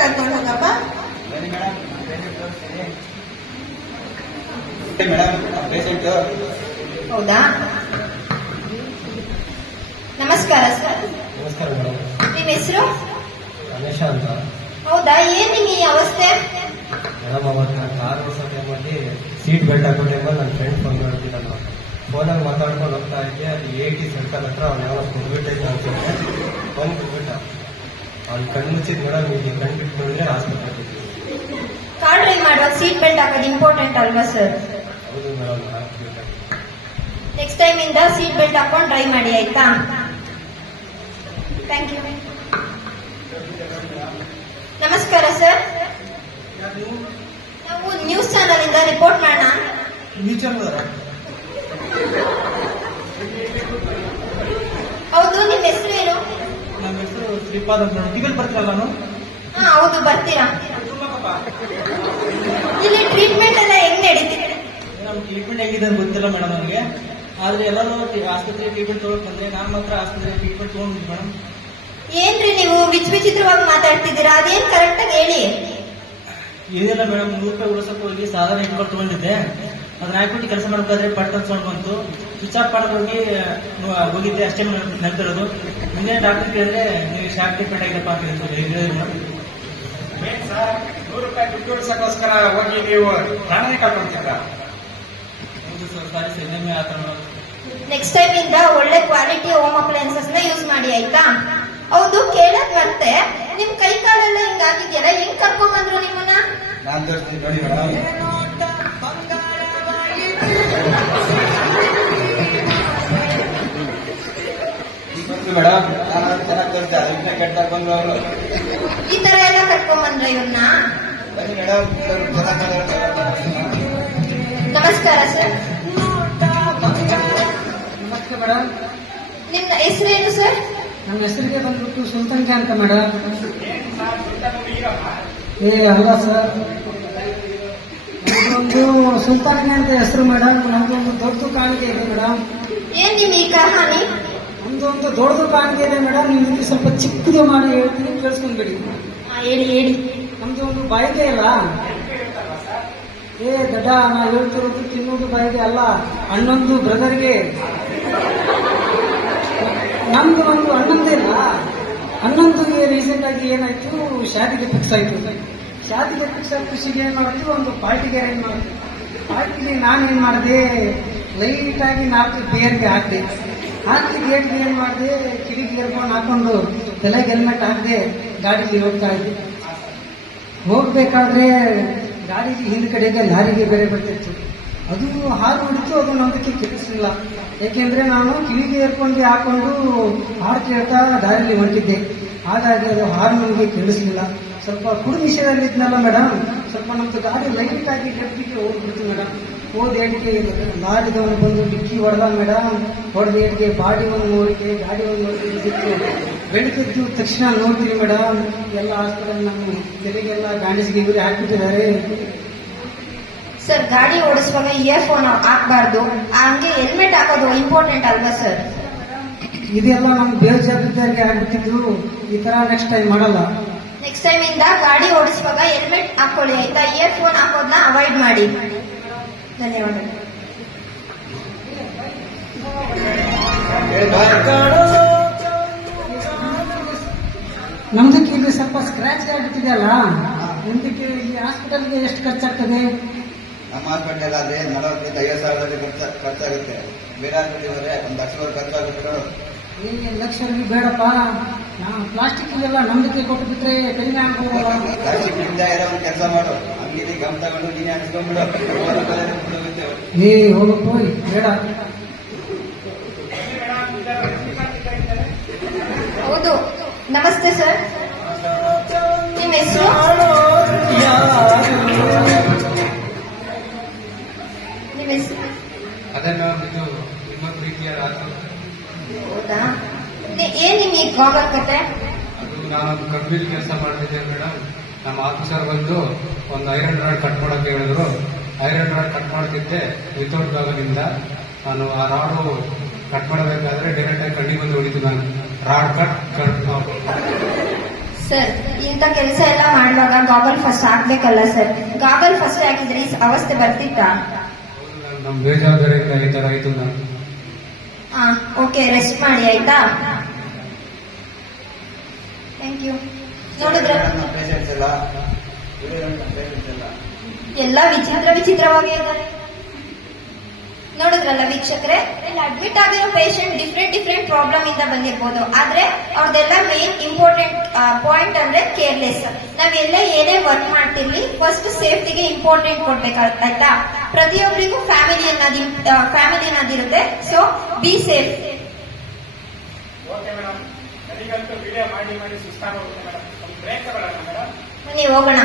ಕರ್ಕೊಂಡು ಹೋಗಪ್ಪ. ಹೌದಾ? ನಮಸ್ಕಾರ ಸರ್. ನಮಸ್ಕಾರ ಮೇಡಮ್. ನಿಮ್ಮ ಹೆಸರು? ರಮೇಶ ಅಂತ. ಹೌದಾ, ಏನ್ ನಿಮ್ ಈ ಅವಸ್ಥೆ? ಮೇಡಮ್, ಅವತ್ತು ಕಾರ್ ಓಡಿಸೋ ಟೈಮಲ್ಲಿ ಸೀಟ್ ಬೆಲ್ಟ್ ಹಾಕೋ ಟೈಮಲ್ಲಿ ನನ್ನ ಫ್ರೆಂಡ್ ಫೋನ್ ಮಾಡ್ತಿದ್ದಾನ. ಫೋನಲ್ಲಿ ಮಾತಾಡ್ಕೊಂಡು ಹೋಗ್ತಾ ಇದ್ದೆ. ಅದು 80 ಸರ್ಕಲ್ ಹತ್ರ ಅವ್ನು ಯಾವ ಕೊಡ್ಬಿಟ್ಟೈತೆ ಅನ್ಸುತ್ತೆ. ಫೋನ್ ಕೊಡ್ಬಿಟ್ಟ. ಅವ್ನು ಕಣ್ಣು ಮುಚ್ಚಿದ್ ಮೇಡಮ್, ಈಗ ಕಣ್ಣು ಬಿಟ್ಟು ನೋಡಿದ್ರೆ ಆಸ್ಪತ್ರೆ. ಕಾರ್ ಡ್ರೈವ್ ಮಾಡುವಾಗ ಸೀಟ್ ಬೆಲ್ಟ್ ಹಾಕೋದು ಇಂಪಾರ್ಟೆಂಟ್ ಅಲ್ವಾ ಸರ್? ಹೌದು ಮೇಡಮ್, ಹಾಕ್ಬೇಕು. ನೆಕ್ಸ್ಟ್ ಟೈಮ್ ಇಂದ ಸೀಟ್ ಬೆಲ್ಟ್ ಹಾಕೊಂಡು ಡ್ರೈವ್ ಮಾಡಿ, ಆಯ್ತಾ? Thank you. ನಮಸ್ಕಾರ ಸರ್. ನಾವು ನ್ಯೂಸ್ ಚಾನಲ್ ಇಂದ ರಿಪೋರ್ಟ್ ಮಾಡೋಣ. ಹೌದು, ನಿಮ್ಮ ಹೆಸರು ಏನು? ನಮ್ಮ ಹೆಸರು ಶ್ರೀಪಾದ್ ಅಂತ. ಟಿವಿಲ್ ಬರ್ತೀರಲ್ಲ ನಾನು? ಹಾ ಹೌದು, ಬರ್ತೀರಾ? ಇಲ್ಲಿ ಟ್ರೀಟ್ಮೆಂಟ್ ಎಲ್ಲ ಹೆಂಗ್ ನಡೀತಿದೆ? ನಮ್ ಟ್ರೀಟ್ಮೆಂಟ್ ಹೆಂಗಿದೆ ಅಂತ ಗೊತ್ತಿಲ್ಲ ಮೇಡಮ್ ನನಗೆ. ಆದ್ರೆ ಎಲ್ಲರೂ ಆಸ್ಪತ್ರೆ ಟ್ರೀಟ್ಮೆಂಟ್ ತಗೊಳಕ್ ಬಂದ್ರೆ ನಾನು ಮಾತ್ರ ಆಸ್ಪತ್ರೆ ಟ್ರೀಟ್ಮೆಂಟ್ ತಗೊಂಡಿದ್ದೆ ಮೇಡಮ್. ಏನ್ರಿ ನೀವು ವಿಚಿತ್ರವಾಗಿ ಮಾತಾಡ್ತಿದ್ದೀರಾ? ಅದೇನ್ ಕರೆಕ್ಟ್ ಆಗಿ ಹೇಳಿ. ಏನಿಲ್ಲ ಮೇಡಮ್, 100 ರೂಪಾಯಿ ಉಳಿಸಕ್ಕೆ ಹೋಗಿ ಸಾಧಾರಣ ಇಟ್ಕೊಂಡು ತಗೊಂಡಿದ್ದೆ. ಅದನ್ನ ಹಾಕ್ಬಿಟ್ಟು ಕೆಲಸ ಮಾಡ್ಬೇಕಾದ್ರೆ ಪಟ್ ಸೌಂಡ್ ಬಂತು. ಸ್ವಿಚ್ ಆಫ್ ಮಾಡೋಕೆ ಹೋಗಿದ್ದೆ, ಅಷ್ಟೇ ನೆನಪಿರೋದು. ಮುಂದೆ ಡಾಕ್ಟರ್ ಕೇಳಿದ್ರೆ ನೀವು ಶಾಕ್ ಟ್ರೀಟ್ಮೆಂಟ್ ಆಗಿದೆಪ್ಪ ಅಂತ ಹೇಳಿದ್ರು ಮೇಡಮ್. 100 ರೂಪಾಯಿ ದುಡ್ಡು ಉಳಿಸಕ್ಕೋಸ್ಕರ ಹೋಗಿ ನೀವು ಪ್ರಾಣನೇ ಕಳ್ಕೊಂತೀರ. ಹೌದು ಸರ್, ಸಾರಿ ಸರ್, ಇನ್ನೊಮ್ಮೆ ಆ ಥರ ಮಾಡೋದು. ನೆಕ್ಸ್ಟ್ ಟೈಮ್ ಇಂದ ಒಳ್ಳೆ ಕ್ವಾಲಿಟಿ ಹೋಮ್ ಅಪ್ಲಯನ್ಸಸ್ ನ ಯೂಸ್ ಮಾಡಿ, ಆಯ್ತಾ? ಹೌದು, ಕೇಳದ್ ಮತ್ತೆ ನಿಮ್ ಕೈ ಕಾಲೆಲ್ಲ ಹಿಂಗಾಗಿದ್ಯಲ್ಲ, ಹೆಂಗ್ ಕರ್ಕೊಂಡ್ ಬಂದ್ರು ನಿಮ್ಮನ್ನ? ನಾನ್ ತೋರಿಸ್ತೀನಿ ನೋಡಿ ಮೇಡಮ್. ಮೇಡಮ್, ನಾನು ಚೆನ್ನಾಗಿ ತೋರಿಸ್ತೆ. ಅದನ್ನ ಕೆಟ್ಟ ಬಂದು ಅವರು ಈ ತರ ಎಲ್ಲ ಕರ್ಕೊಂಡ್ ಬಂದ್ರ ಇವ್ರನ್ನ? ಬನ್ನಿ ಮೇಡಮ್, ನಮಸ್ಕಾರ ಸರ್. ನಮಸ್ತೆ ಮೇಡಮ್. ನಿಮ್ಮ ಹೆಸರೇನು ಸರ್? ನಮ್ಮ ಹೆಸರಿಗೆ ಬಂದ್ಬಿಟ್ಟು ಸುಲ್ತಾನ್ಗೆ ಅಂತ ಮೇಡಮ್. ಅಲ್ಲ ಸರ್, ನಮ್ದೊಂದು ಸುಲ್ತಾನ್ಗೆ ಅಂತ ಹೆಸರು ಮೇಡಮ್. ನಮ್ದೊಂದು ದೊಡ್ಡ ಕಾಣಿಕೆ ಇದೆ ಮೇಡಮ್. ಏನ್ ನಿಮ್ ಈ ಕಹಾನಿ? ನಮ್ದೊಂದು ದೊಡ್ಡದು ಕಾಣಿಕೆ ಇದೆ ಮೇಡಮ್. ನಿಮ್ಗೆ ಸ್ವಲ್ಪ ಚಿಕ್ಕದು ಮಾಡಿ ಹೇಳ್ತೀನಿ, ಕೇಳಿಸ್ಕೊಂಡ್ಬಿಡಿ. ಹೇಳಿ ಹೇಳಿ. ನಮ್ದು ಒಂದು ಬಾಯಿಗೆ ಇಲ್ಲ. ದಡ್ಡ, ನಾ ಹೇಳ್ತಿರೋದು ತಿನ್ನೋದು ಬಾಯಿಗೆ ಅಲ್ಲ, ಅಣ್ಣೊಂದು ಬ್ರದರ್ಗೆ. ನಮ್ದು ಒಂದು ಅಣ್ಣಂದೇ ಇಲ್ಲ. ಅಣ್ಣಂದಿಗೆ ರೀಸೆಂಟ್ ಆಗಿ ಏನಾಯ್ತು, ಶಾದಿಗೆ ಫಿಕ್ಸ್ ಆಯ್ತು. ಶಾದಿಗೆ ಫಿಕ್ಸ್ ಆದ ಖುಷಿಗೆ ಏನ್ ಮಾಡಿದ್ವಿ, ಒಂದು ಪಾರ್ಟಿಗೆ ಅರೇಂಜ್ ಮಾಡಿದ್ವಿ. ಪಾರ್ಟಿಗೆ ನಾನೇನ್ ಮಾಡಿದೆ, ಲೈಟ್ ಆಗಿ 4 ಬಿಯರ್ಗೆ ಹಾಕಿದೆ. ಹಾಕಿ ಗೇಟ್ಗೆ ಏನ್ ಮಾಡಿದೆ, ಕಿಡಿಗೆ ಏರ್ಕೊಂಡು ಹಾಕೊಂಡು ತಲೆಗೆ ಹೆಲ್ಮೆಟ್ ಹಾಕಿದೆ, ಗಾಡಿಗೆ ಹೋಗ್ತಾ ಇದ್ದೆ. ಹೋಗ್ಬೇಕಾದ್ರೆ ಗಾಡಿಗೆ ಹಿಂದ್ಗಡೆಗೆ ಲಾರಿಗೆ ಬೇರೆ ಬರ್ತಿತ್ತು. ಅದು ಹಾಲು ಹೊಡಿತು, ಅದು ನಮ್ದಕ್ಕೆ ಕೇಳಿಸಲಿಲ್ಲ. ಯಾಕೆಂದ್ರೆ ನಾನು ಕಿವಿಗೆ ಏರ್ಕೊಂಡು ಹಾಕೊಂಡು ಹಾಡು ಕೇಳ್ತಾ ದಾರಿಯಲ್ಲಿ ಹೊಂಟಿದ್ದೆ. ಹಾಗಾಗಿ ಅದು ಹಾಡು ನಮಗೆ ಕೇಳಿಸ್ಲಿಲ್ಲ. ಸ್ವಲ್ಪ ಕುಡಿದ ವಿಷಯದಲ್ಲಿದ್ನಲ್ಲ ಮೇಡಮ್, ಸ್ವಲ್ಪ ನಮ್ದು ಗಾಡಿ ಲೈಟ್ ಆಗಿ ಡೆಬ್ಬಿಗೆ ಹೋಗ್ಬಿಡ್ತು ಮೇಡಮ್. ಹೋದ ಏಟಿಗೆ ಲಾರಿದವನು ಬಂದು ಡಿಕ್ಕಿ ಹೊಡೆದ ಮೇಡಮ್. ಹೊಡೆದ ಏಟಿಗೆ ಬಾಡಿ ಒಂದು ನೋಡಿಕೆ, ಗಾಡಿ ಒಂದು ನೋಡಿಕೆ ಇದ್ದಿತ್ತು. ಬೆಳಗ್ಗೆದ್ದು ತಕ್ಷಣ ನೋಡ್ತೀವಿ ಮೇಡಮ್, ಎಲ್ಲ ಹಾಸ್ಪಿಟಲ್ ನಮ್ಮ ತೆಲೆಗೆಲ್ಲ ಗಾಂಡೀಸ್ಗೆ ಇವರು ಹಾಕ್ಬಿಟ್ಟಿದ್ದಾರೆ. ಸರ್, ಗಾಡಿ ಓಡಿಸುವಾಗ ಇಯರ್ಫೋನ್ ಹಾಕ್ಬಾರ್ದು. ಹಂಗೆ ಹೆಲ್ಮೆಟ್ ಹಾಕೋದು ಇಂಪಾರ್ಟೆಂಟ್ ಅಲ್ವಾ ಸರ್? ಇದೆಲ್ಲ ನಮ್ಗೆ ಬೇಜವಾಬ್ದಾರಿಗೆ ಆಗ್ಬಿಟ್ಟಿದ್ದು. ಈ ತರ ನೆಕ್ಸ್ಟ್ ಟೈಮ್ ಮಾಡಲ್ಲ. ನೆಕ್ಸ್ಟ್ ಟೈಮ್ ಇಂದ ಗಾಡಿ ಓಡಿಸುವಾಗ ಹೆಲ್ಮೆಟ್ ಹಾಕೊಳ್ಳಿ, ಆಯ್ತಾ? ಇಯರ್ಫೋನ್ ಹಾಕೋದನ್ನ ಅವಾಯ್ಡ್ ಮಾಡಿ. ಧನ್ಯವಾದಗಳು. ನಮ್ದಕ್ಕೆ ಇಲ್ಲಿ ಸ್ವಲ್ಪ ಸ್ಕ್ರಾಚ್ ಆಗ್ಬಿಟ್ಟಿದೆಯಲ್ಲ, ಮುಂದಕ್ಕೆ ಈ ಹಾಸ್ಪಿಟಲ್ಗೆ ಎಷ್ಟು ಖರ್ಚಾಗ್ತದೆ? ನಮ್ಮ ಹಾಸ್ಪಿಟಲ್ ಆದ್ರೆ 40,000-50,000 ಖರ್ಚಾಗುತ್ತೆ. ಬೇರೆ ಹಾಸ್ಪಿಟಲ್ ಹೋದ್ರೆ 1,00,000 ಖರ್ಚಾಗುತ್ತೆ. ಲಕ್ಷ ಬೇಡಪ್ಪ. ಪ್ಲಾಸ್ಟಿಕ್ ಎಲ್ಲ ನಮ್ದಕ್ಕೆ ಕೊಟ್ಟು ಬಿಟ್ರೆ ಕಡಿಮೆ ಆಗ್ಬೋದಲ್ಲ. ಕೆಲಸ ಮಾಡು, ಅಂಗಡಿ ಗಮ್ ತಗೊಂಡು ನೀನೇ ಹಾಕ್ಸ್ಕೊಂಡ್ಬಿಡು. ಹೋಗಪ್ಪ, ಬೇಡ. ಹೌದು, ನಮಸ್ತೆ ಸರ್. ನಿಮ್ಮ ಹೆಸರು? ನಿಮ್ಮ ಹೆಸರು? ಅದನ್ನ ಇದು ನಿಮ್ಮ ಪ್ರೀತಿಯ ರಾಜು. ಹೌದಾ? ಏನ್ ನಿಮ್ ಈ ಗಾಗಲ್ ಕತೆ? ಅದು ನಾನೊಂದು ಕಂಪ್ನಿಲಿ ಕೆಲಸ ಮಾಡ್ತಿದ್ದೆ ಮೇಡಮ್. ನಮ್ಮ ಆಫೀಸರ್ ಬಂದು ಒಂದು ಐರನ್ ರಾಡ್ ಕಟ್ ಮಾಡೋಕೆ ಹೇಳಿದ್ರು. ಐರನ್ ರಾಡ್ ಕಟ್ ಮಾಡ್ತಿದ್ದೆ ವಿತೌಟ್ ಗಾಗಲಿಂದ. ನಾನು ಆ ರಾಡು ಕಟ್ ಮಾಡಬೇಕಾದ್ರೆ ಡೈರೆಕ್ಟ್ ಆಗಿ ಕಣ್ಣಿಗೆ ಬಂದು ಹೊಡಿತು. ನಾನು ರಾಡ್ ಕಟ್ ಸರ್ ಇಂಥ ಕೆಲಸ ಎಲ್ಲ ಮಾಡುವಾಗ ಗಾಗಲ್ ಫಸ್ಟ್ ಹಾಕ್ಬೇಕಲ್ಲ ಸರ್. ಗಾಗಲ್ ಫಸ್ಟ್ ಹಾಕಿದ್ರೆ ಈ ಅವಸ್ಥೆ ಬರ್ತಿತ್ತಾ? ನಮ್ಮ ಬೇಜವಾಬ್ದಾರಿಯಿಂದ ಈ ತರ ಆಯ್ತು ನಾನು. ಓಕೆ, ರೆಸ್ಟ್ ಮಾಡಿ ಆಯ್ತಾ. Thank you. ನೋಡಿದ್ರ ಪೇಷಂಟ್ಸ್ ಎಲ್ಲ ಎಲ್ಲ ವಿಚಿತ್ರವಾಗಿ ಇದ್ದಾರೆ. ನೋಡಿದ್ರಲ್ಲ ವೀಕ್ಷಕರೇ, ಇಲ್ಲಿ ಅಡ್ಮಿಟ್ ಆಗಿರೋ ಪೇಷಂಟ್ ಡಿಫ್ರೆಂಟ್ ಪ್ರಾಬ್ಲಮ್ ಇಂದ ಬಂದಿರ್ಬೋದು, ಆದ್ರೆ ಅವ್ರದೆಲ್ಲ ಮೇನ್ ಇಂಪಾರ್ಟೆಂಟ್ ಪಾಯಿಂಟ್ ಅಂದ್ರೆ ಕೇರ್ಲೆಸ್. ನಾವೆಲ್ಲ ಏನೇ ವರ್ಕ್ ಮಾಡ್ತಿರ್ಲಿ ಫಸ್ಟ್ ಸೇಫ್ಟಿಗೆ ಇಂಪಾರ್ಟೆಂಟ್ ಕೊಡ್ಬೇಕಾಯ್ತಾ. ಪ್ರತಿಯೊಬ್ಬರಿಗೂ ಫ್ಯಾಮಿಲಿ ಅನ್ನೋದಿರುತ್ತೆ. So be safe. ನನಗಂತೂ ವಿಡಿಯೋ ಮಾಡಿ ಸುಸ್ತಾಗೋಗುತ್ತೆ ಮೇಡಮ್. ಬ್ರೇಕ್ ತಗೊಳ್ಳೋಣ ಮೇಡಮ್. ಬನ್ನಿ ಹೋಗೋಣ.